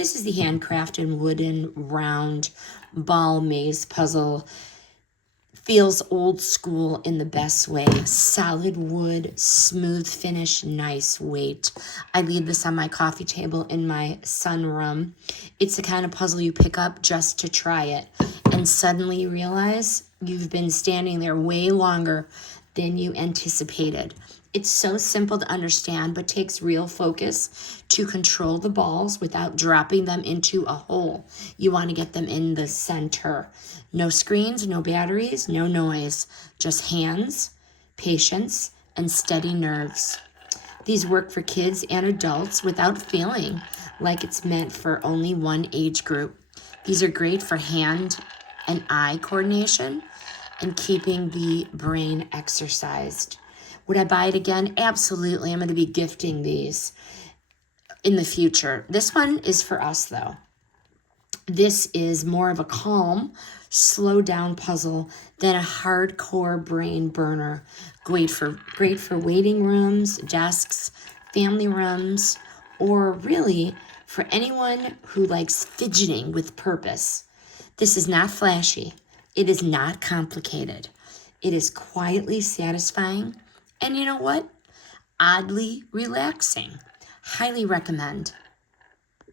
This is the Handcrafted wooden round ball maze puzzle. Feels old school in the best way. Solid wood, smooth finish, nice weight. I leave this on my coffee table in my sunroom. It's the kind of puzzle you pick up just to try it, and suddenly you realize you've been standing there way longer than you anticipated. It's so simple to understand, but takes real focus to control the balls without dropping them into a hole. You want to get them in the center. No screens, no batteries, no noise, just hands, patience, and steady nerves. These work for kids and adults without feeling like it's meant for only one age group. These are great for hand and eye coordination and keeping the brain exercised. Would I buy it again? Absolutely. I'm going to be gifting these in the future. This one is for us, though. This is more of a calm, slow down puzzle than a hardcore brain burner. Great for waiting rooms, desks, family rooms, or really for anyone who likes fidgeting with purpose. This is not flashy. It is not complicated. It is quietly satisfying. And you know what? Oddly relaxing. Highly recommend.